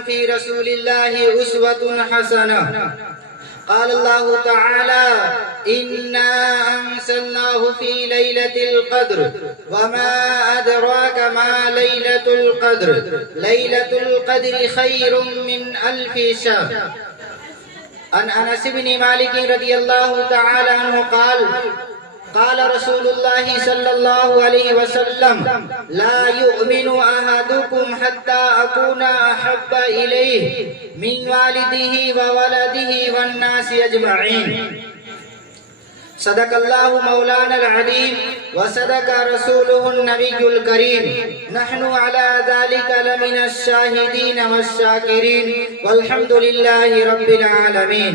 في رسول الله أسوة حسنة. قال الله تعالى: إنا أنزلناه في ليلة القدر وما أدراك ما ليلة القدر ليلة القدر خير من ألف شهر. عن أنس بن مالك رضي الله تعالى عنه قال: قال رسول الله صلى الله عليه وسلم: لا يؤمن أحدكم حتى أكون أحب إليه من والده وولده والناس أجمعين. صدق الله مولانا العليم وصدق رسوله النبي الكريم. نحن على ذلك لمن الشاهدين والشاكرين والحمد لله رب العالمين.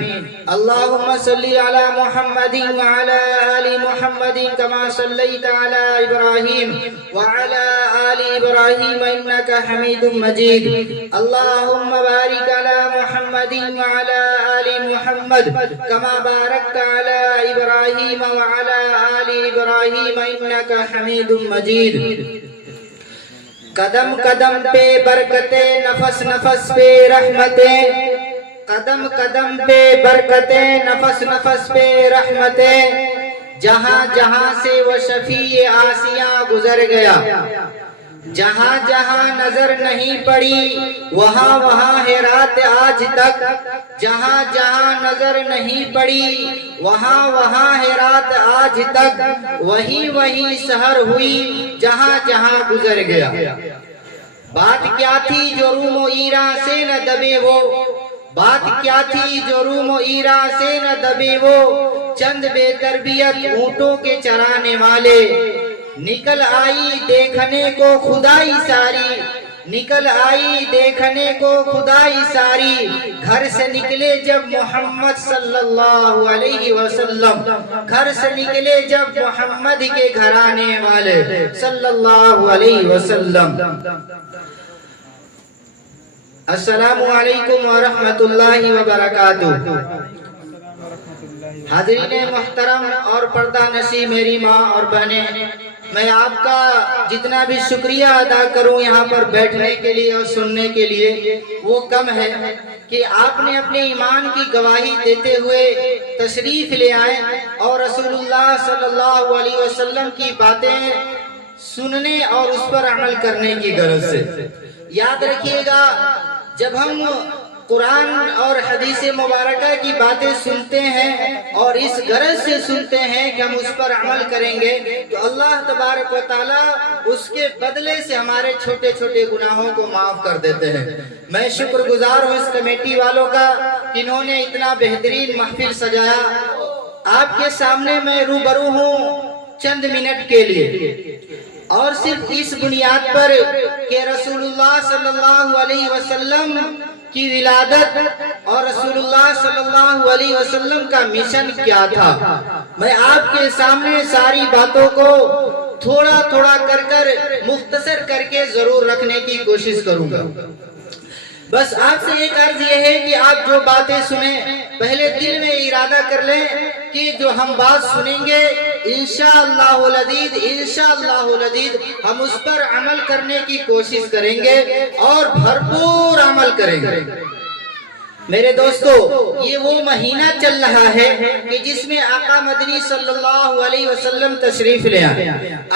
اللهم صل على محمد وعلى آل محمد كما صليت على إبراهيم وعلى آل إبراهيم إنك حميد مجيد. اللهم بارك على محمد وعلى آل محمد كما باركت على إبراهيم وعلى آل إبراهيم إنك حميد مجيد. قدم قدم پہ برکتیں، نفس نفس پہ رحمتیں. قدم قدم پہ برکتیں، نفس نفس پہ رحمتیں. جہاں جہاں سے وہ شفیع آسیاں گزر گیا، جہاں جہاں نظر نہیں پڑی وہاں وہاں ہے رات آج تک. جہاں جہاں نظر نہیں پڑی وہاں وہاں ہے رات آج تک. وہی وہی سحر ہوئی جہاں جہاں گزر گیا. بات کیا تھی جو روم و ایران سے نہ دبے وہ، بات کیا تھی جو روم و ایران سے نہ دبے وہ. چند بے تربیت اونٹوں کے چرانے والے نکل آئی دیکھنے کو خدائی ساری. نکل آئی دیکھنے کو خدائی ساری. گھر سے نکلے جب محمد صلی اللہ علیہ وسلم، گھر سے نکلے جب محمد کے گھرانے والے صلی اللہ علیہ وسلم. السلام علیکم ورحمۃ اللہ وبرکاتہ. حاضرین محترم اور پردہ نشی میری ماں اور بہنیں، میں آپ کا جتنا بھی شکریہ ادا کروں یہاں پر بیٹھنے کے لیے اور سننے کے لیے وہ کم ہے کہ آپ نے اپنے ایمان کی گواہی دیتے ہوئے تشریف لے آئے اور رسول اللہ صلی اللہ علیہ وسلم کی باتیں سننے اور اس پر عمل کرنے کی غرض سے. یاد رکھیے گا، جب ہم قرآن اور حدیث مبارکہ کی باتیں سنتے ہیں اور اس غرض سے سنتے ہیں کہ ہم اس پر عمل کریں گے تو اللہ تبارک و تعالیٰ اس کے بدلے سے ہمارے چھوٹے چھوٹے گناہوں کو معاف کر دیتے ہیں. میں شکر گزار ہوں اس کمیٹی والوں کا کہ انہوں نے اتنا بہترین محفل سجایا. آپ کے سامنے میں روبرو ہوں چند منٹ کے لیے اور صرف اس بنیاد پر کہ رسول اللہ صلی اللہ علیہ وسلم کی ولادت اور رسول اللہ صلی اللہ علیہ وسلم کا مشن کیا تھا. میں آپ کے سامنے ساری باتوں کو تھوڑا تھوڑا کر مختصر کر کے ضرور رکھنے کی کوشش کروں گا. بس آپ سے ایک عرض یہ ہے کہ آپ جو باتیں سنیں پہلے دل میں ارادہ کر لیں کہ جو ہم بات سنیں گے انشاءاللہ العزیز ہم اس پر عمل کرنے کی کوشش کریں گے اور بھرپور عمل کریں گے. میرے دوستو، یہ وہ مہینہ چل رہا ہے کہ جس میں آقا مدنی صلی اللہ علیہ وسلم تشریف لے آئے.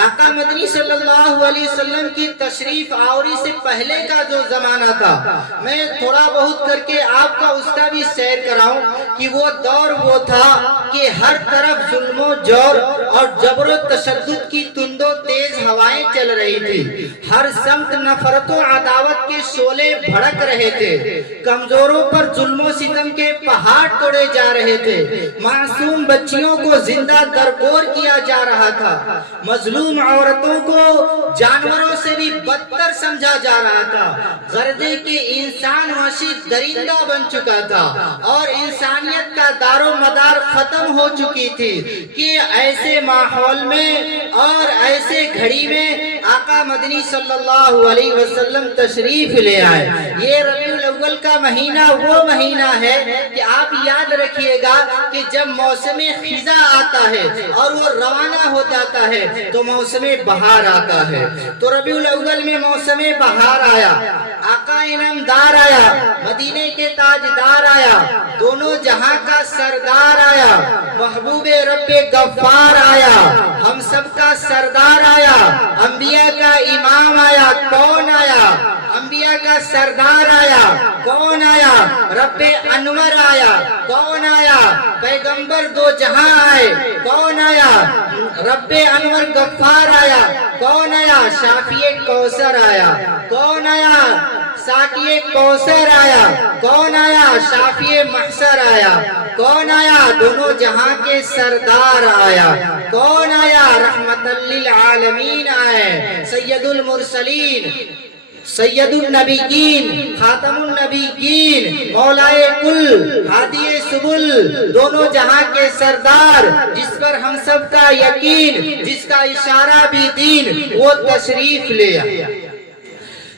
آقا مدنی صلی اللہ علیہ وسلم کی تشریف آوری سے پہلے کا جو زمانہ تھا میں تھوڑا بہت کر کے آپ کا اس کا بھی سیر کراؤں کہ وہ دور وہ تھا کہ ہر طرف ظلم و جور اور جبر و تشدد کی تند و تیز ہوائیں چل رہی تھی. ہر سمت نفرت و عداوت کے شعلے بھڑک رہے تھے. کمزوروں پر ظلم و ستم کے پہاڑ توڑے جا رہے تھے. معصوم بچیوں کو زندہ درگور کیا جا رہا تھا. مظلوم عورتوں کو جانوروں سے بھی بدتر سمجھا جا رہا تھا. غرضے کے انسان وحشی درندہ بن چکا تھا اور انسانیت کا دار و مدار ختم ہو چکی تھی کہ ایسے ماحول میں اور ایسے گھڑی میں آقا مدنی صلی اللہ علیہ وسلم تشریف لے آئے. یہ ربیع الاول کا مہینہ وہ مہینہ ہے کہ آپ یاد رکھیے گا کہ جب موسم خزاں آتا ہے اور وہ روانہ ہو جاتا ہے تو موسم بہار آتا ہے. تو ربیع الاول میں موسم بہار آیا، آقا انعامدار آیا مدینے کے تاجدار آیا، دونوں جہاں کا سردار آیا، محبوب رب غفار آیا، ہم سب کا سردار آیا، انبیاء کا امام آیا، کون آیا؟ انبیاء کا سردار آیا، کون آیا؟ رب انور آیا، کون آیا؟ پیغمبر دو جہاں آئے، کون آیا؟ رب انور غفار آیا، کون آیا؟ شافی کوثر آیا، کون آیا؟ ساقی کوثر آیا، کون آیا؟ شافی محشر آیا، کون آیا؟ دونوں جہاں کے سردار آیا، کون آیا؟ رحمت للعالمین آئے، سید المرسلین، سید النبیین، خاتم النبیین، مولائے کل، ہادی سبل، دونوں جہاں کے سردار، جس پر ہم سب کا یقین، جس کا اشارہ بھی دین، وہ تشریف لے آیا۔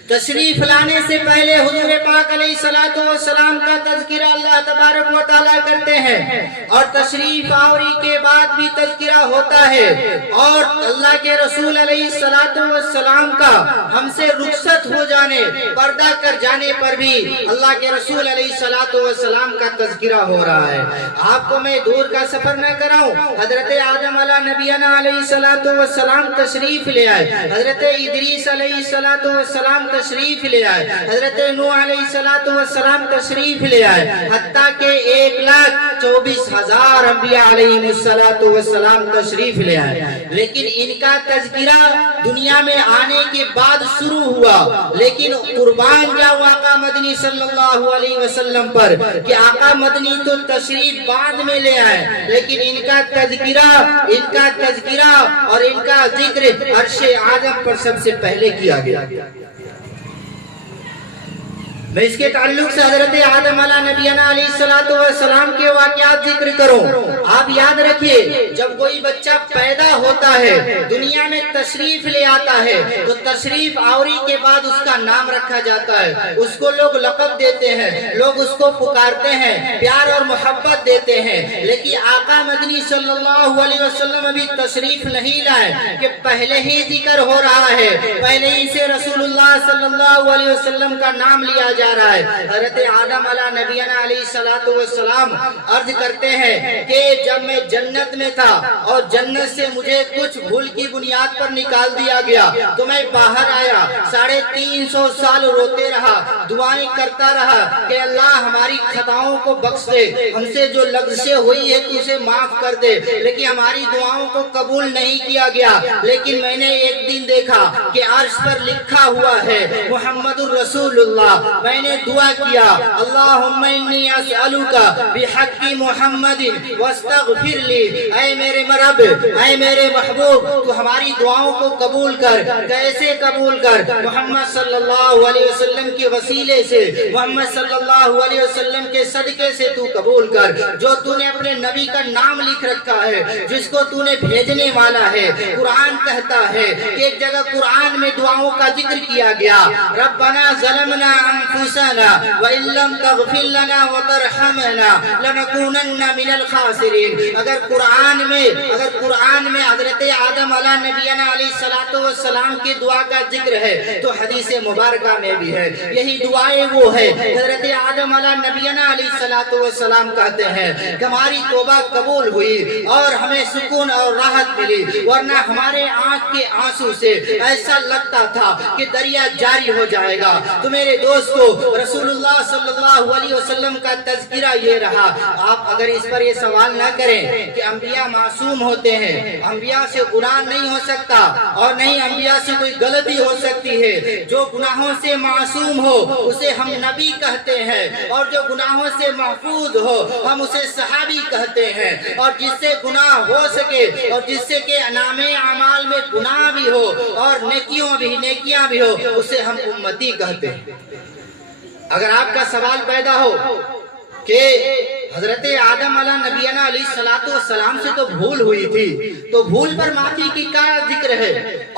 تشریف لانے سے پہلے حضور پاک علیہ السلام کا تذکرہ اللہ تبارک و تعالیٰ کرتے ہیں، اور تشریف آوری کے بعد بھی تذکرہ ہوتا ہے، اور اللہ کے رسول علیہ السلام کا ہم سے رخصت ہو جانے، پردہ کر جانے پر بھی اللہ کے رسول علیہ السلام کا تذکرہ ہو رہا ہے۔ آپ کو میں دور کا سفر نہ کراؤں، حضرت آدم علیہ نبینا علیہ السلام تشریف لے آئے، حضرت ادریس علیہ السلام تشریف لے آئے، حضرت نوح علیہ السلام تشریف لے آئے، حتیٰ کہ 1,24,000 انبیاء علیہ السلام تشریف لے آئے، لیکن ان کا تذکرہ دنیا میں آنے کے بعد شروع ہوا۔ لیکن قربان جاؤ آقا مدنی صلی اللہ علیہ وسلم پر کہ آقا مدنی تو تشریف بعد میں لے آئے، لیکن ان کا تذکرہ اور ان کا ذکر عرش اعظم پر سب سے پہلے کیا گیا۔ میں اس کے تعلق سے حضرت آدم علیہ نبینا علیہ السلام کے واقعات ذکر کروں۔ آپ یاد رکھیے، جب کوئی بچہ پیدا ہوتا ہے، دنیا میں تشریف لے آتا ہے، تو تشریف آوری کے بعد اس کا نام رکھا جاتا ہے، اس کو لوگ لقب دیتے ہیں، لوگ اس کو پکارتے ہیں، پیار اور محبت دیتے ہیں۔ لیکن آقا مدنی صلی اللہ علیہ وسلم ابھی تشریف نہیں لائے کہ پہلے ہی ذکر ہو رہا ہے، پہلے ہی سے رسول اللہ صلی اللہ علیہ وسلم کا نام لیا جا رہا ہے۔ حضرت آدم علیہ نبینا علیہ السلام عرض کرتے ہیں کہ جب میں جنت میں تھا اور جنت سے مجھے کچھ بھول کی بنیاد پر نکال دیا گیا تو میں باہر آیا، 350 سال روتے رہا، دعائیں کرتا رہا کہ اللہ ہماری خطاؤں کو بخش دے، ہم سے جو لغزشیں ہوئی ہے تو اسے معاف کر دے، لیکن ہماری دعاؤں کو قبول نہیں کیا گیا۔ لیکن میں نے ایک دن دیکھا کہ عرش پر لکھا ہوا ہے محمد الرسول اللہ۔ میں نے دعا کیا، اللہم انی اسألک بحق محمد واستغفر لی، اے میرے رب، اے میرے محبوب، تو ہماری دعاؤں کو قبول کر۔ کیسے قبول کر؟ محمد صلی اللہ علیہ وسلم کے وسیلے سے، محمد صلی اللہ علیہ وسلم کے صدقے سے تو قبول کر، جو تو نے اپنے نبی کا نام لکھ رکھا ہے، جس کو تو نے بھیجنے والا ہے۔ قرآن کہتا ہے کہ ایک جگہ قرآن میں دعاؤں کا ذکر کیا گیا، ربنا ظلمنا انفسنا وان لم تغفر لنا وترحمنا لنكونن من الخاسرین۔ اگر قرآن میں حضرت آدم علیہ نبینا علیہ السلام کی دعا کا ذکر ہے تو حدیث مبارکہ میں بھی ہے۔ یہی دعائیں وہ ہے، حضرت آدم علیہ نبینا علیہ السلام کہتے ہیں کہ ہماری توبہ قبول ہوئی اور ہمیں سکون اور راحت ملی، ورنہ ہمارے آنکھ کے آنسو سے ایسا لگتا تھا کہ دریا جاری ہو جائے گا۔ تو میرے دوستو، رسول اللہ صلی اللہ علیہ وسلم کا تذکرہ یہ رہا۔ آپ اگر اس پر یہ سوال نہ کریں کہ انبیاء معصوم ہوتے ہیں، انبیاء سے گناہ نہیں ہو سکتا اور نہیں انبیاء سے کوئی غلطی ہو سکتی ہے، جو گناہوں سے معصوم ہو اسے ہم نبی کہتے ہیں، اور جو گناہوں سے محفوظ ہو ہم اسے صحابی کہتے ہیں، اور جس سے گناہ ہو سکے اور جس سے کہ نامے اعمال میں گناہ بھی ہو اور نیکیاں بھی ہو اسے ہم امتی کہتے ہیں۔ اگر آپ کا سوال پیدا ہو کہ حضرت آدم علیہ نبینا علیہ السلام سے تو بھول ہوئی تھی، تو بھول پر معافی کی کیا ذکر ہے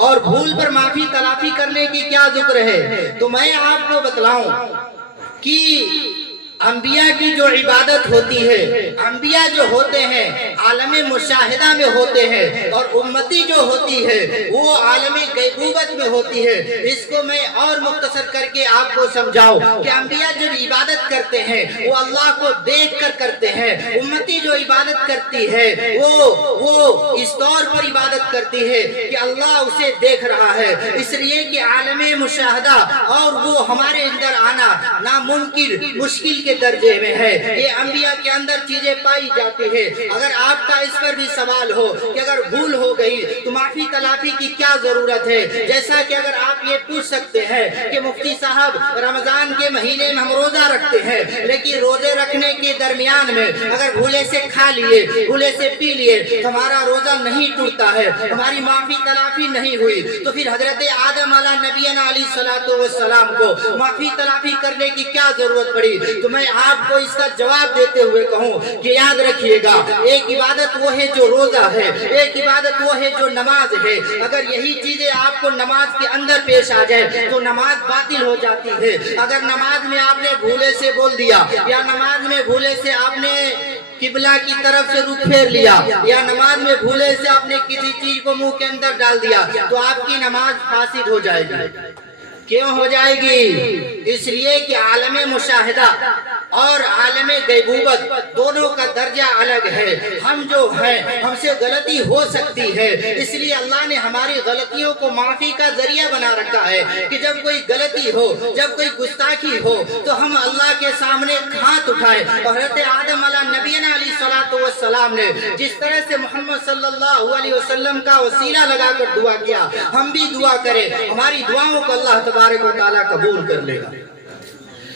اور بھول پر معافی تلافی کرنے کی کیا ذکر ہے، تو میں آپ کو بتلاؤں کہ انبیاء کی جو عبادت ہوتی ہے، انبیاء جو ہوتے ہیں عالم مشاہدہ میں ہوتے ہیں، اور امتی جو ہوتی ہے وہ عالم غیبوبت میں ہوتی ہے۔ اس کو میں اور مختصر کر کے آپ کو سمجھاؤں کہ انبیاء جو عبادت کرتے ہیں وہ اللہ کو دیکھ کر کرتے ہیں، امتی جو عبادت کرتی ہے وہ اس طور پر عبادت کرتی ہے کہ اللہ اسے دیکھ رہا ہے، اس لیے کہ عالم مشاہدہ اور وہ ہمارے اندر آنا ناممکن، مشکل کے درجے میں ہے۔ یہ انبیاء کے اندر چیزیں پائی جاتی ہے۔ اگر آپ کا اس پر بھی سوال ہو کہ اگر بھول ہو گئی تو معافی تلافی کی کیا ضرورت ہے، جیسا کہ اگر آپ یہ پوچھ سکتے ہیں کہ مفتی صاحب رمضان کے مہینے میں ہم روزہ رکھتے ہیں، لیکن روزے رکھنے کے درمیان میں اگر بھولے سے کھا لیے، بھولے سے پی لیے تو ہمارا روزہ نہیں ٹوٹتا ہے، ہماری معافی تلافی نہیں ہوئی، تو پھر حضرت آدم علیہ نبینا علیہ الصلوۃ والسلام کو معافی تلافی کرنے کی کیا ضرورت پڑی؟ تو میں آپ کو اس کا جواب دیتے ہوئے کہوں کہ یاد رکھیے گا، ایک عبادت وہ ہے جو روزہ ہے، ایک عبادت وہ ہے جو نماز ہے۔ اگر یہی چیزیں آپ کو نماز کے اندر پیش آ جائے تو نماز باطل ہو جاتی ہے۔ اگر نماز میں آپ نے بھولے سے بول دیا، یا نماز میں بھولے سے آپ نے قبلہ کی طرف سے رخ پھیر لیا، یا نماز میں بھولے سے آپ نے کسی چیز کو منہ کے اندر ڈال دیا، تو آپ کی نماز فاسد ہو جائے گی۔ کیوں ہو جائے گی؟ اس لیے کہ عالم مشاہدہ اور عالم غیبوبت دونوں کا درجہ الگ ہے۔ ہم جو ہیں ہم سے غلطی ہو سکتی ہے، اس لیے اللہ نے ہماری غلطیوں کو معافی کا ذریعہ بنا رکھا ہے کہ جب کوئی غلطی ہو، جب کوئی گستاخی ہو تو ہم اللہ کے سامنے ہاتھ اٹھائیں۔ حضرت آدم علیہ نبینا علیہ الصلوۃ والسلام نے جس طرح سے محمد صلی اللہ علیہ وسلم کا وسیلہ لگا کر دعا کیا، ہم بھی دعا کریں، ہماری دعاؤں کو اللہ تبارک و تعالیٰ قبول کر لے گا۔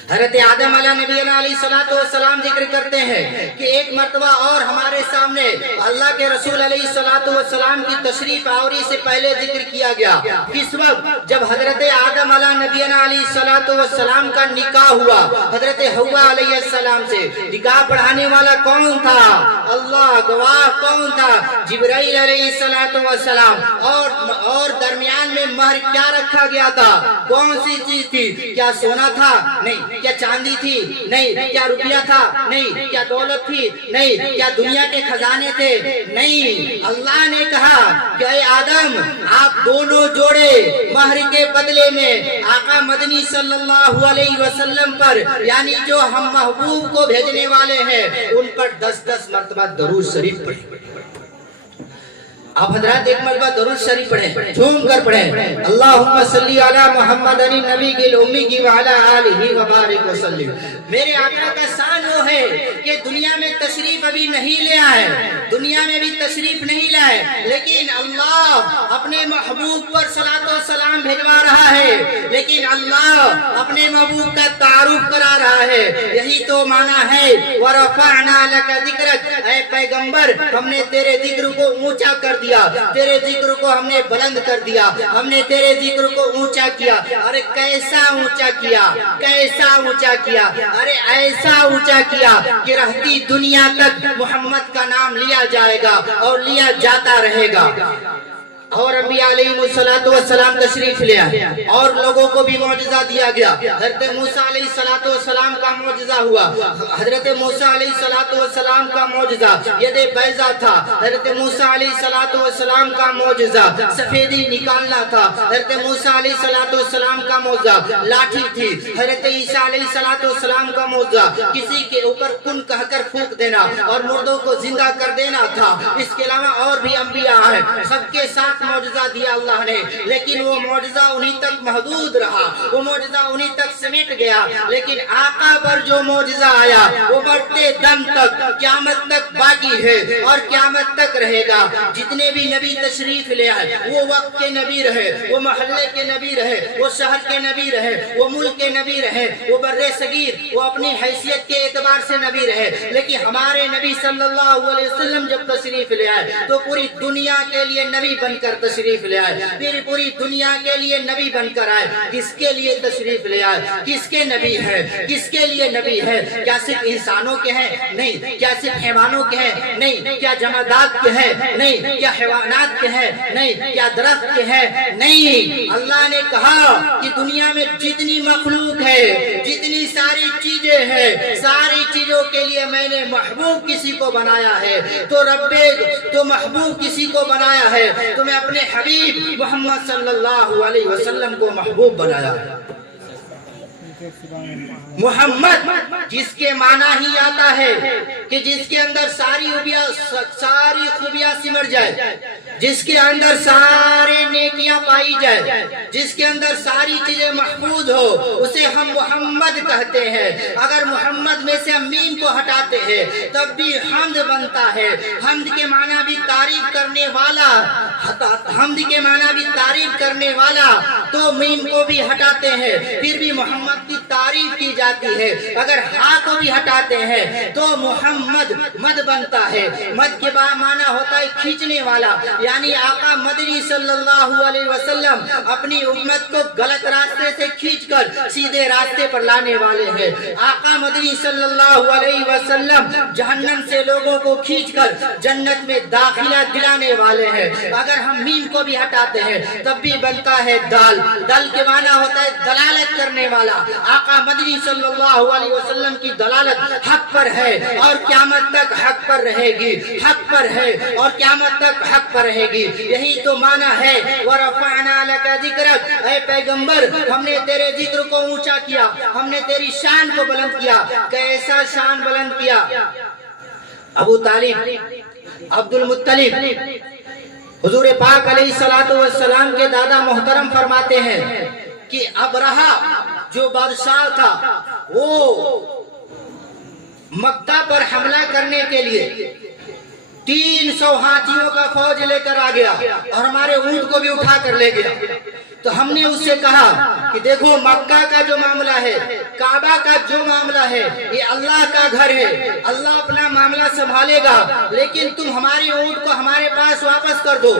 حضرت آدم علیہ نبینا علیہ الصلوۃ والسلام ذکر کرتے ہیں کہ ایک مرتبہ اور ہمارے سامنے اللہ کے رسول علیہ الصلوۃ والسلام کی تشریف آوری سے پہلے ذکر کیا گیا، کس وقت؟ جب حضرت آدم علیہ نبینا علیہ الصلوۃ والسلام کا نکاح ہوا حضرت حوا علیہ السلام سے۔ نکاح پڑھانے والا کون تھا؟ اللہ۔ گواہ کون تھا؟ جبرائیل علیہ الصلوۃ والسلام۔ اور درمیان میں مہر کیا رکھا گیا تھا؟ کون سی چیز تھی؟ کیا سونا تھا؟ نہیں۔ کیا چاندی تھی؟ نہیں۔ کیا روپیہ تھا؟ نہیں۔ کیا دولت تھی؟ نہیں۔ کیا دنیا کے خزانے تھے؟ نہیں۔ اللہ نے کہا کہ اے آدم، آپ دونوں جوڑے مہر کے بدلے میں آقا مدنی صلی اللہ علیہ وسلم پر، یعنی جو ہم محبوب کو بھیجنے والے ہیں، ان پر 10 مرتبہ درود شریف پڑھیں۔ آپ حضرات ایک مرتبہ درود شریف پڑھیں، جھوم کر پڑھیں، اللہم صلی علی محمد نبی کی الامی کی وعلی آلہ وبارک وسلم۔ میرے آقا کا شان وہ ہے کہ دنیا میں تشریف ابھی نہیں لے آئے، دنیا میں بھی تشریف نہیں لائے، لیکن اللہ اپنے محبوب پر صلاۃ و سلام بھیجوا رہا ہے، لیکن اللہ اپنے محبوب کا تعارف کرا رہا ہے۔ یہی تو معنی ہے وَرَفَعْنَا لَكَ ذِكْرَكَ، اے پیغمبر ہم نے تیرے ذکر کو اونچا کر دیا، تیرے ذکر کو ہم نے بلند کر دیا، ہم نے تیرے ذکر کو اونچا کیا۔ ارے کیسا اونچا کیا، کیسا اونچا کیا، ارے ایسا اونچا کیا کہ رہتی دنیا تک محمد کا نام لیا جائے گا اور لیا جاتا رہے گا۔ اور انبیاء علیہ الصلوۃ والسلام تشریف لے آئے اور لوگوں کو بھی معجزہ دیا گیا۔ حضرت موسیٰ علیہ الصلوۃ والسلام کا معجزہ ہوا، حضرت موسیٰ علیہ الصلوۃ والسلام کا معجزہ ید بیضا تھا، حضرت موسیٰ علیہ الصلوۃ والسلام کا معجزہ سفیدی نکالنا تھا، حضرت موسیٰ علیہ الصلوۃ والسلام کا معجزہ لاٹھی تھی، حضرت عیسیٰ علیہ الصلوۃ والسلام کا معجزہ کسی کے اوپر کن کہہ کر پھونک دینا اور مردوں کو زندہ کر دینا تھا۔ اس کے علاوہ اور بھی انبیاء ہیں، سب کے ساتھ معجزہ دیا اللہ نے، لیکن وہ معجزہ انہی تک محدود رہا، وہ معجزہ انہی تک سمیٹ گیا۔ لیکن آقا پر جو معجزہ آیا وہ مرتے دم تک قیامت تک باقی ہے اور قیامت تک رہے گا۔ جتنے بھی نبی تشریف لے آئے وہ وقت کے نبی رہے، وہ محلے کے نبی رہے، وہ شہر کے نبی رہے، وہ ملک کے نبی رہے، وہ بر صغیر وہ اپنی حیثیت کے اعتبار سے نبی رہے، لیکن ہمارے نبی صلی اللہ علیہ وسلم جب تشریف لے آئے تو پوری دنیا کے لیے نبی بن کر کر تشریف لے آئے، پھر پوری دنیا کے لیے نبی بن کر آئے. کس کے لیے تشریف لے آئے؟ کس کے نبی ہے؟ کس کے لیے نبی ہے؟ کیا صرف انسانوں کے ہیں؟ نہیں. کیا صرف حیوانوں کے ہیں؟ نہیں. کیا جمادات کے ہیں؟ نہیں. کیا حیوانات کے ہیں؟ نہیں. کیا درخت کے ہیں؟ نہیں. اللہ نے کہا کہ دنیا میں جتنی مخلوق ہے، جتنی ساری چیزیں ہیں، ساری چیزوں کے لیے میں نے محبوب کسی کو بنایا ہے. تو محبوب کسی کو بنایا ہے تو میں اپنے حبیب محمد صلی اللہ علیہ وسلم کو محبوب بنایا ہے. محمد جس کے معنی ہی آتا ہے کہ جس کے اندر ساری خوبیاں سمر جائے، جس کے اندر ساری نیکیاں پائی جائے، جس کے اندر ساری چیزیں محفوظ ہو، اسے ہم محمد کہتے ہیں. اگر محمد میں سے ہم میم کو ہٹاتے ہیں تب بھی حمد بنتا ہے. حمد کے معنی بھی تعریف کرنے والا، حمد کے معنی بھی تعریف کرنے والا، تو میم کو بھی ہٹاتے ہیں پھر بھی محمد کی تعریف کی جاتی ہے. اگر ہا کو بھی ہٹاتے ہیں تو محمد مد بنتا ہے. مد کے معنی ہوتا ہے کھینچنے والا، یعنی آقا مدنی صلی اللہ علیہ وسلم اپنی امت کو غلط راستے سے کھینچ کر سیدھے راستے پر لانے والے ہیں. آقا مدنی صلی اللہ علیہ وسلم جہنم سے لوگوں کو کھینچ کر جنت میں داخلہ دلانے والے ہیں. اگر ہم میم کو بھی ہٹاتے ہیں تب بھی بنتا ہے دال. دل کے معنی ہوتا ہے دلالت کرنے والا. آقا مدنی صلی اللہ علیہ وسلم کی دلالت حق پر ہے اور قیامت تک حق پر رہے گی. حق پر ہے اور قیامت تک حق پر رہے گی. یہی تو معنی ہے وَرَفَعْنَا لَكَ ذِكْرَكَ، اے پیغمبر ہم نے تیرے ذکر کو اونچا کیا، ہم نے تیری شان کو بلند کیا. کیسا شان بلند کیا؟ ابو طالب عبد المطلب حضور پاک علیہ الصلوۃ والسلام کے دادا محترم فرماتے ہیں کہ ابرہہ جو بادشاہ تھا وہ مکہ پر حملہ کرنے کے لیے 300 ہاتھیوں کا فوج لے کر آ گیا اور ہمارے اونٹ کو بھی اٹھا کر لے گیا. تو ہم نے اس سے کہا کہ دیکھو مکہ کا جو معاملہ ہے، کعبہ کا جو معاملہ ہے، یہ اللہ کا گھر ہے، اللہ اپنا معاملہ سنبھالے گا، لیکن تم ہمارے اونٹ کو ہمارے پاس واپس کر دو.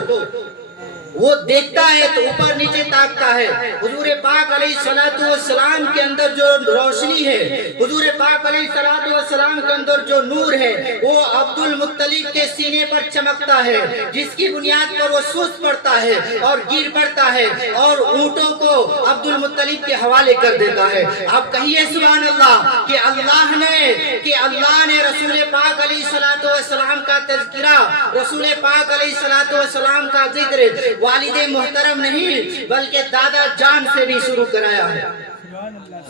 وہ دیکھتا ہے تو اوپر نیچے تاکتا ہے. حضور پاک علیہ الصلوۃ والسلام کے اندر جو روشنی ہے، حضور پاک علیہ الصلوۃ والسلام کے اندر جو نور ہے، وہ عبد المطلب کے سینے پر چمکتا ہے، جس کی بنیاد پر وہ سست پڑتا ہے اور گر پڑتا ہے اور اونٹوں کو عبد المطلب کے حوالے کر دیتا ہے. آپ کہیے سبحان اللہ کہ اللہ نے رسول پاک علیہ الصلوۃ والسلام کا تذکرہ، رسول پاک علیہ الصلوۃ والسلام کا ذکر والد محترم نہیں بلکہ دادا جان سے بھی شروع کرایا ہے.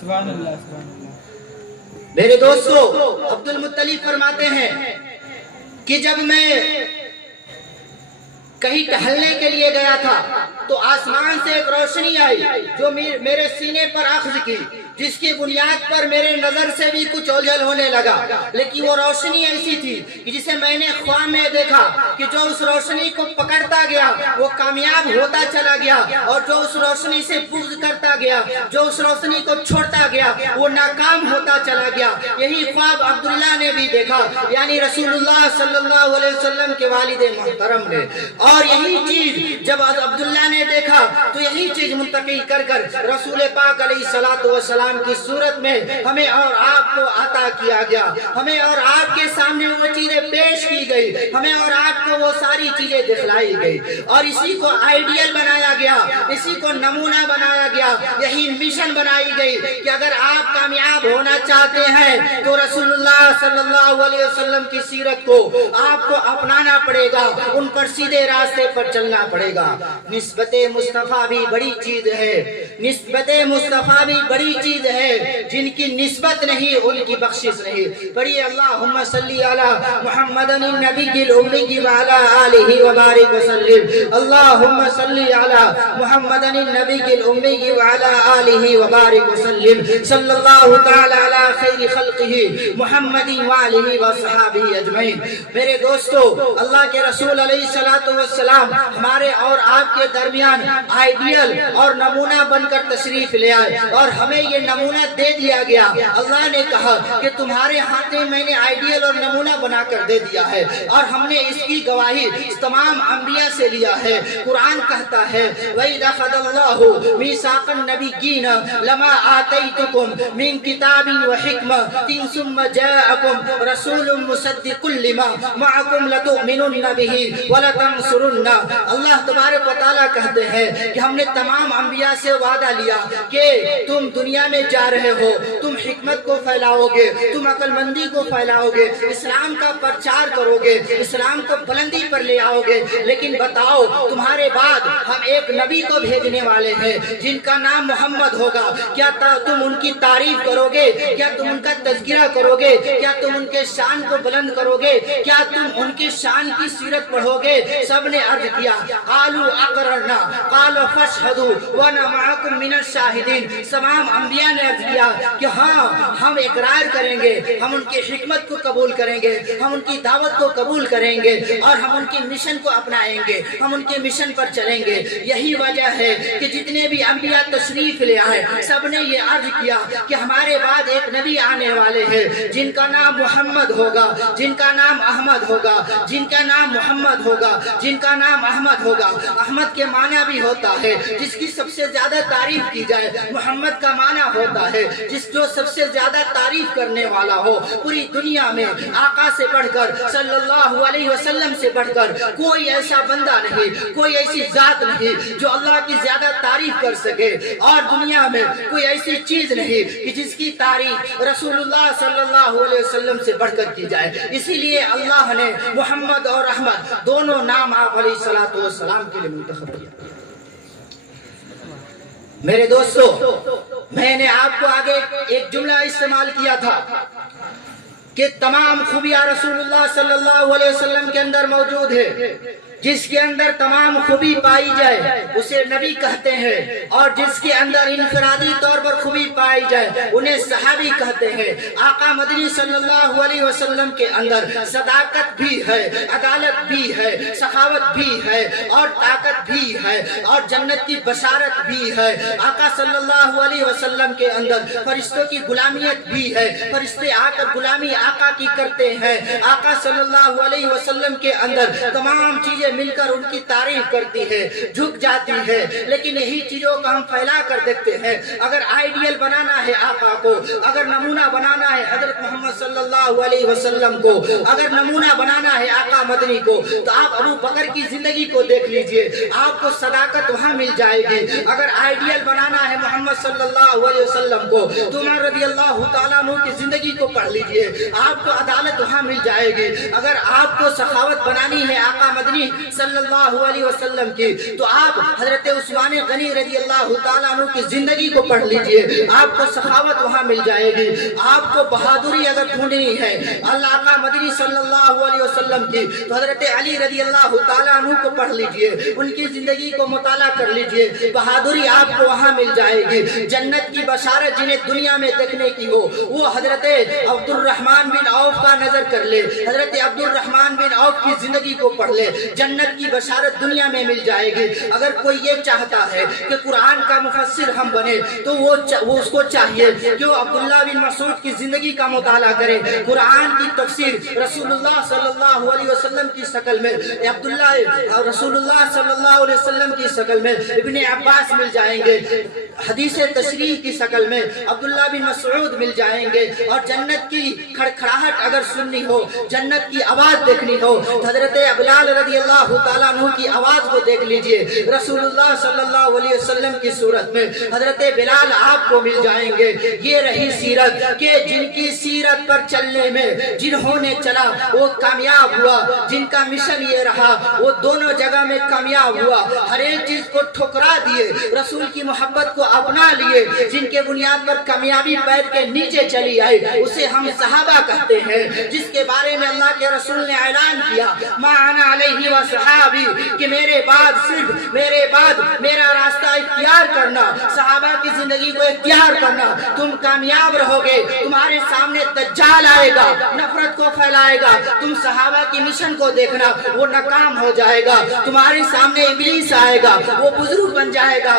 سبحان اللہ. میرے دوستو، عبد المطلب فرماتے ہیں کہ جب میں کہیں ٹہلنے کے لیے گیا تھا تو آسمان سے ایک روشنی آئی جو میرے سینے پر اخذ کی، جس کی بنیاد پر میرے نظر سے بھی کچھ اوجھل ہونے لگا. لیکن وہ روشنی ایسی تھی کہ جسے میں نے خواب میں دیکھا کہ جو اس روشنی کو پکڑتا گیا وہ کامیاب ہوتا چلا گیا، اور جو اس روشنی سے بغض کرتا گیا، جو اس روشنی کو چھوڑتا گیا، وہ ناکام ہوتا چلا گیا. یہی خواب عبداللہ نے بھی دیکھا، یعنی رسول اللہ صلی اللہ علیہ وسلم کے والد محترم نے. اور یہی چیز جب عبداللہ نے دیکھا تو یہی چیز منتقل کر کر رسول پاک علیہ الصلوۃ والسلام کی صورت میں ہمیں اور آپ کو عطا کیا گیا. ہمیں اور آپ کے سامنے وہ چیزیں پیش کی گئی، ہمیں اور آپ کو وہ ساری چیزیں دکھلائی گئی، اور اسی کو آئیڈیل بنایا گیا، اسی کو نمونہ بنایا گیا. یہی مشن بنائی گئی کہ اگر آپ کامیاب ہونا چاہتے ہیں تو رسول اللہ صلی اللہ علیہ وسلم کی سیرت کو آپ کو اپنانا پڑے گا، ان پر سیدھے راستے پر چلنا پڑے گا. نسبت مصطفیٰ بھی بڑی چیز ہے، نسبت مصطفیٰ بھی بڑی چیز ہے. جن کی نسبت نہیں ان کی بخشش نہیں. پڑھیے اللہم صلی علی محمد النبی الأمی وعلی آلہ وبارک وسلم. اللہم صلی علی محمد النبی الأمی وعلی آلہ وبارک وسلم. صلی اللہ تعالی علی خیر خلقہ محمد وآلہ وصحابہ اجمعین. میرے دوستو، اللہ کے رسول علیہ الصلوۃ والسلام ہمارے اور آپ کے درمیان آئیڈیل اور نمونہ بن کر تشریف لے آئے، اور ہمیں یہ نمونہ دے دیا گیا. اللہ نے کہا کہ تمہارے ہاتھ میں میں نے آئیڈیل اور نمونہ بنا کر دے دیا ہے، اور ہم نے اس کی گواہی تمام انبیاء سے لیا ہے۔ قرآن کہتا ہے وَإِذْ أَخَذَ اللَّهُ مِيثَاقَ النَّبِيِّينَ لَمَا آتَيْتُكُم مِّن كِتَابٍ وَحِكْمَةٍ ثُمَّ جَاءَكُمْ رَسُولٌ مُصَدِّقٌ لِّمَا مَعَكُمْ لَتُؤْمِنُنَّ بِهِ وَلَتَنصُرُنَّ۔ اللہ تبارک و تعالیٰ کہتے ہیں کہ ہم نے تمام انبیاء سے وعدہ لیا کہ تم دنیا میں جا رہے ہو، تم حکمت کو پھیلاؤ گے، تم عقل مندی کو پھیلاؤ گے، اسلام کا پرچار کرو گے، اسلام کو بلندی پر لے آؤ گے، لیکن بتاؤ تمہارے بعد ہم ایک نبی کو بھیجنے والے ہیں جن کا نام محمد ہوگا، کیا تم ان کی تعریف کرو گے؟ کیا تم ان کا تذکرہ کرو گے؟ کیا تم ان کے شان کو بلند کرو گے؟ کیا تم ان کی شان کی سیرت پڑھو گے؟ سب نے عرض کیا قالوا اقررنا قال فاشهدوا وانا معكم من الشاہدین۔ تمام انبیاء نے عرض کیا کہ ہاں ہم اقرار کریں گے، ہم ان کی حکمت کو قبول کریں گے، ہم ان کی دعوت کو قبول کریں گے، اور ہم ان کی مشن کو اپنائیں گے، ہم ان کے مشن پر چلیں گے۔ یہی وجہ ہے کہ جتنے بھی انبیاء تشریف لے آئے سب نے یہ عرض کیا کہ ہمارے بعد ایک نبی آنے والے ہیں جن کا نام محمد ہوگا، جن کا نام احمد ہوگا، جن کا نام محمد ہوگا، جن کا نام احمد ہوگا۔ احمد کے معنی بھی ہوتا ہے جس کی سب سے زیادہ تعریف کی جائے، محمد کا معنی ہوتا ہے جو سب سے زیادہ تعریف کرنے والا ہو۔ پوری دنیا میں آقا سے بڑھ کر صلی اللہ علیہ وسلم سے بڑھ کر کوئی ایسا بندہ نہیں، کوئی ایسی ذات نہیں جو اللہ کی زیادہ تعریف کر سکے، اور دنیا میں کوئی ایسی چیز نہیں کہ جس کی تعریف رسول اللہ صلی اللہ علیہ وسلم سے بڑھ کر کی جائے۔ اسی لیے اللہ نے محمد اور احمد دونوں نام آپ علیہ الصلوۃ والسلام کے لیے منتخب کیا۔ میرے دوستو، میں نے آپ کو آگے ایک جملہ استعمال کیا تھا کہ تمام خوبیاں رسول اللہ صلی اللہ علیہ وسلم کے اندر موجود ہے۔ جس کے اندر تمام خوبی پائی جائے اسے نبی کہتے ہیں، اور جس کے اندر انفرادی طور پر خوبی پائی جائے انہیں صحابی کہتے ہیں۔ آقا مدنی صلی اللہ علیہ وسلم کے اندر صداقت بھی ہے، عدالت بھی ہے، سخاوت بھی ہے، اور طاقت بھی ہے، اور جنت کی بشارت بھی ہے۔ آقا صلی اللہ علیہ وسلم کے اندر فرشتوں کی غلامیت بھی ہے، فرشتے آ کر غلامی آقا کی کرتے ہیں۔ آقا صلی اللہ علیہ وسلم کے اندر تمام چیزیں مل کر ان کی تعریف کرتی ہے، جھک جاتی ہے، لیکن یہی چیزوں کو ہم پھیلا کر دیکھتے ہیں۔ اگر آئیڈیل بنانا ہے آقا کو، اگر نمونہ بنانا ہے حضرت محمد صلی اللہ علیہ وسلم کو، اگر نمونہ بنانا ہے آقا مدنی کو، تو آپ ابو بکر کی زندگی کو دیکھ لیجئے، آپ کو صداقت وہاں مل جائے گی۔ اگر آئیڈیل بنانا ہے محمد صلی اللہ علیہ وسلم کو تو عمر رضی اللہ تعالیٰ عنہ کی زندگی کو پڑھ لیجئے، آپ کو عدالت وہاں مل جائے گی۔ اگر آپ کو سخاوت بنانی ہے آقا مدنی صلی اللہ علیہ وسلم کی تو آپ حضرت عثمان غنی رضی اللہ تعالیٰ عنہ کی زندگی کو پڑھ لیجئے، آپ کو سخاوت وہاں مل جائے گی۔ آپ کو بہادری اگر ڈھونڈنی ہے اللہ آقا مدنی صلی اللہ علیہ وسلم کی تو حضرت علی رضی اللہ تعالیٰ عنہ کو پڑھ لیجئے، ان کی زندگی کو مطالعہ کر لیجئے، بہادری آپ کو وہاں مل جائے گی۔ جنت کی بشارت جنہیں دنیا میں دیکھنے کی ہو وہ حضرت عبد الرحمن بن عوف کا نظر کر لے، حضرت عبد الرحمن بن عوف کی زندگی کو پڑھ لے، جنت کی بشارت دنیا میں مل جائے گی۔ اگر کوئی یہ چاہتا ہے کہ قرآن کا مفسر ہم بنے تو وہ اس کو چاہیے کہ وہ عبداللہ بن مسعود کی زندگی کا مطالعہ کرے، قرآن کی تفسیر رسول اللہ صلی اللہ علیہ وسلم کی شکل میں، عبداللہ رسول اللہ صلی اللہ علیہ وسلم کی شکل میں ابن عباس مل جائیں گے، حدیث تشریح کی شکل میں عبداللہ بن مسعود مل جائیں گے، اور جنت کی کھڑکھڑاہٹ اگر سننی ہو، جنت کی آواز دیکھنی ہو، حضرت بلال رضی اللہ تعالیٰ عنہ کی آواز کو دیکھ لیجئے، رسول اللہ صلی اللہ علیہ وسلم کی صورت میں حضرت بلال آپ کو مل جائیں گے۔ یہ رہی سیرت کہ جن کی سیرت پر چلنے میں جنہوں نے چلا وہ کامیاب ہوا، جن کا مشن یہ رہا وہ دونوں جگہ میں کامیاب ہوا، ہر ایک چیز کو ٹھکرا دیے، رسول کی محبت کو اپنا لیے، جن کے بنیاد پر کامیابی پیر کے نیچے چلی آئی اسے ہم صحابہ کہتے ہیں، جس کے بارے میں اللہ کے رسول نے اعلان کیا ما انا علیہ وصحابی کہ میرے بعد صرف میرے بعد میرا راستہ اختیار کرنا، صحابہ کی زندگی کو اختیار کرنا، تم کامیاب رہو گے۔ تمہارے سامنے دجال آئے گا، نفرت کو پھیلائے گا، تم صحابہ کی مشن کو دیکھنا وہ ناکام ہو جائے گا۔ تمہارے سامنے ابلیس آئے گا، وہ بزرگ بن جائے گا،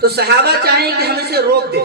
تو صحابہ چاہیں کہ ہم اسے روک دیں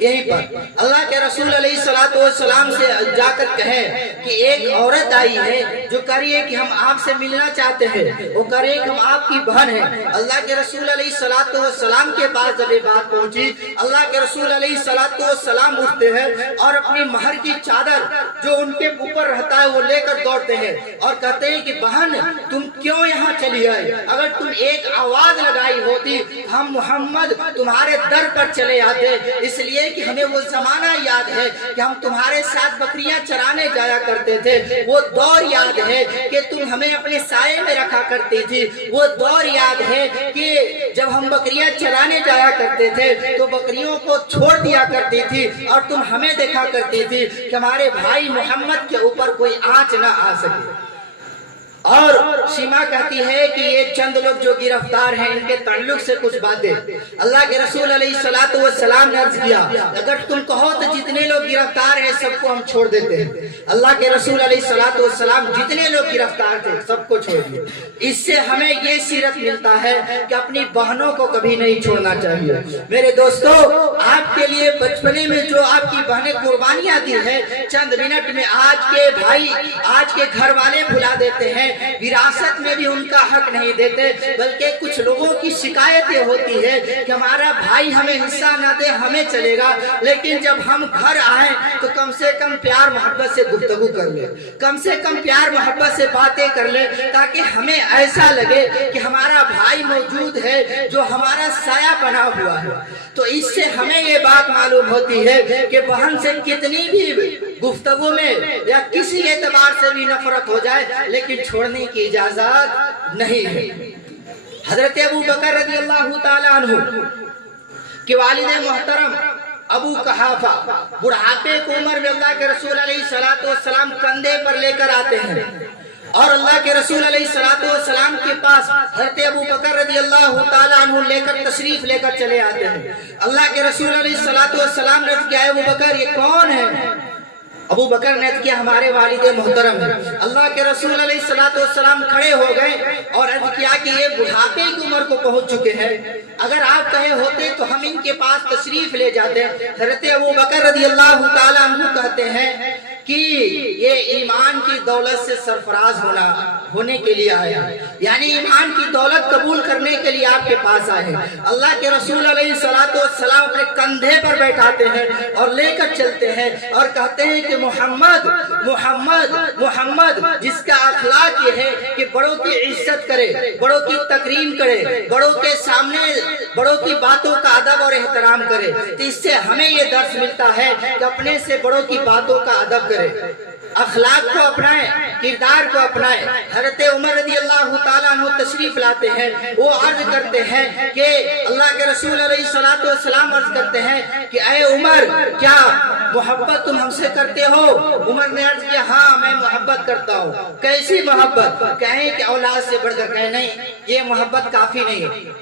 یہیں پر. اللہ کے رسول علیہ الصلوۃ والسلام سے جا کر کہیں کہ ایک عورت آئی ہے جو کہہ رہی ہے کہ ہم آپ سے ملنا چاہتے ہیں, وہ کہہ رہی ہے کہ ہم آپ کی بہن ہیں. اللہ کے رسول علیہ الصلوۃ والسلام کے پاس جب یہ بات پہنچی, اللہ کے رسول علیہ الصلوۃ والسلام اٹھتے ہیں اور اپنی مہر کی چادر جو ان کے اوپر رہتا ہے وہ لے کر دوڑتے ہیں اور کہتے ہیں کہ بہن تم کیوں یہاں چلی آئی؟ اگر تم ایک آواز لگائی ہوتی ہم محمد تمہارے در پر چلے آتے, اس لیے کہ ہمیں وہ زمانہ یاد ہے کہ ہم تمہارے ساتھ بکریاں چرانے جایا کرتے تھے, وہ دور یاد ہے کہ تم ہمیں اپنے سائے میں رکھا کرتی تھی, وہ دور یاد ہے کہ جب ہم بکریاں چرانے جایا کرتے تھے تو بکریوں کو چھوڑ دیا کرتی تھی اور تم ہمیں دیکھا کرتی تھی کہ ہمارے بھائی محمد کے اوپر کوئی آنچ نہ آ سکے. اور شیما کہتی ہے کہ یہ چند لوگ جو گرفتار ہیں ان کے تعلق سے کچھ باتیں. اللہ کے رسول علیہ الصلوۃ والسلام نے عرض کیا اگر تم کہو تو جتنے لوگ گرفتار ہیں سب کو ہم چھوڑ دیتے ہیں. اللہ کے رسول علیہ الصلوۃ والسلام جتنے لوگ گرفتار تھے سب کو چھوڑ دیے. اس سے ہمیں یہ سیرت ملتا ہے کہ اپنی بہنوں کو کبھی نہیں چھوڑنا چاہیے. میرے دوستو, آپ کے لیے بچپنے میں جو آپ کی بہنیں قربانیاں دی ہیں چند منٹ میں آج کے بھائی آج کے گھر والے بھلا دیتے ہیں, وراثت میں بھی ان کا حق نہیں دیتے, بلکہ کچھ لوگوں کی شکایت یہ ہوتی ہے کہ ہمارا بھائی ہمیں حصہ نہ دے ہمیں چلے گا, لیکن جب ہم گھر آئیں تو کم سے کم پیار محبت سے گفتگو کر لے, کم سے کم پیار محبت سے باتیں کر لے تاکہ ہمیں ایسا لگے کہ ہمارا بھائی موجود ہے جو ہمارا سایہ بنا ہوا ہے. تو اس سے ہمیں یہ بات معلوم ہوتی ہے کہ بہن سے کتنی بھی گفتگو میں یا کسی اعتبار سے بھی نفرت ہو جائے لیکن چھوڑنے کی اجازت نہیں ہے. حضرت ابو بکر رضی اللہ تعالی عنہ کے والد محترم ابو قحافہ بڑھاپے کی عمر میں اللہ کے رسول علیہ الصلوۃ والسلام کندھے پر لے کر آتے ہیں اور اللہ کے رسول علیہ الصلوۃ والسلام کے پاس حضرت ابو بکر رضی اللہ تعالی عنہ لے کر تشریف لے کر چلے آتے ہیں. اللہ کے رسول علیہ الصلوۃ والسلام نے کہا ابو بکر یہ کون ہے؟ ابو بکر نے کیا ہمارے والد محترم ہیں. اللہ کے رسول علیہ الصلوۃ والسلام کھڑے ہو گئے اور عرض کیا کہ یہ بڑھاپے کی عمر کو پہنچ چکے ہیں, اگر آپ کہے ہوتے تو ہم ان کے پاس تشریف لے جاتے. حضرت ابو بکر رضی اللہ تعالی عنہ کہتے ہیں کہ یہ ایمان کی دولت سے سرفراز ہونے کے لیے آیا, یعنی ایمان کی دولت قبول کرنے کے لیے آپ کے پاس آئے. اللہ کے رسول علیہ الصلوۃ والسلام اپنے کندھے پر بیٹھاتے ہیں اور لے کر چلتے ہیں اور کہتے ہیں کہ محمد محمد محمد, جس کا اخلاق یہ ہے کہ بڑوں کی عزت کرے, بڑوں کی تکریم کرے, بڑوں کے سامنے بڑوں کی باتوں کا ادب اور احترام کرے. تو اس سے ہمیں یہ درس ملتا ہے کہ اپنے سے بڑوں کی باتوں کا ادب کرے, اخلاق کو اپنائیں, کردار کو اپنائیں. حضرت عمر رضی اللہ تعالیٰ عنہ تشریف لاتے ہیں, وہ عرض کرتے ہیں کہ اللہ کے رسول علیہ الصلوۃ والسلام عرض کرتے ہیں کہ اے عمر کیا محبت تم ہم سے کرتے ہو؟ عمر نے عرض کیا ہاں میں محبت کرتا ہوں. کیسی محبت؟ کہیں کہ اولاد سے بڑھ کر, کہیں نہیں یہ محبت کافی نہیں ہے,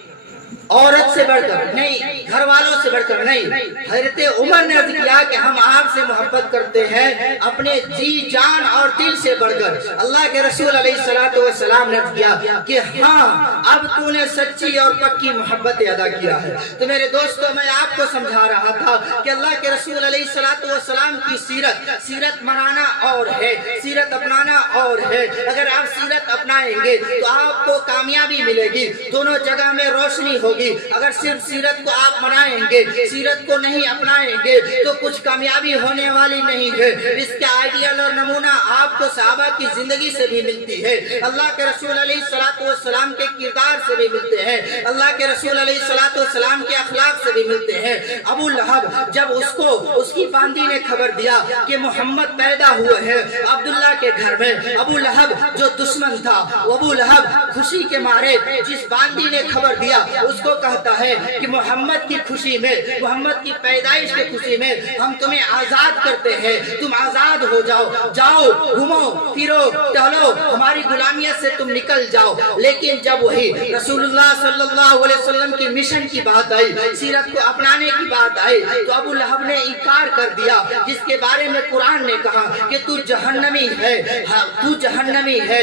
عورت سے بڑھ کر نہیں, گھر والوں سے بڑھ کر نہیں. حضرت عمر نے عرض کیا کہ ہم آپ سے محبت کرتے ہیں اپنے جی جان اور دل سے بڑھ کر. اللہ کے رسول علیہ الصلوۃ والسلام نے عرض کیا کہ ہاں اب تو نے سچی اور پکی محبت ادا کیا ہے. تو میرے دوستو میں آپ کو سمجھا رہا تھا کہ اللہ کے رسول علیہ الصلوۃ والسلام کی سیرت منانا اور ہے, سیرت اپنانا اور ہے. اگر آپ سیرت اپنائیں گے تو آپ کو کامیابی ملے گی, دونوں جگہ میں روشنی ہوگی. اگر صرف سیرت کو آپ منائیں گے, سیرت کو نہیں اپنائیں گے تو کچھ کامیابی ہونے والی نہیں ہے. اس کا آئیڈیل اور نمونہ آپ کو صحابہ کی زندگی سے بھی ملتی ہے, اللہ کے رسول علیہ الصلوۃ والسلام کے کردار سے بھی ملتے ہیں, اللہ کے رسول علیہ الصلوۃ والسلام کے اخلاق سے بھی ملتے ہیں. ابو لہب جب اس کی باندی نے خبر دیا کہ محمد پیدا ہوئے ہیں عبداللہ کے گھر میں, ابو لہب جو دشمن تھا, ابو لہب خوشی کے مارے جس باندی نے خبر دیا اس کو کہتا ہے کہ محمد کی خوشی میں, محمد کی پیدائش کی خوشی میں ہم تمہیں آزاد کرتے ہیں, تم آزاد ہو جاؤ, جاؤ گھومو پھرو ٹہلو, ہماری غلامیت سے تم نکل جاؤ. لیکن جب وہی رسول اللہ صلی اللہ علیہ وسلم کی مشن کی بات آئی, سیرت کو اپنانے کی بات آئی, تو ابو لہب نے انکار کر دیا, جس کے بارے میں قرآن نے کہا کہ تو جہنمی ہے, تو جہنمی ہے,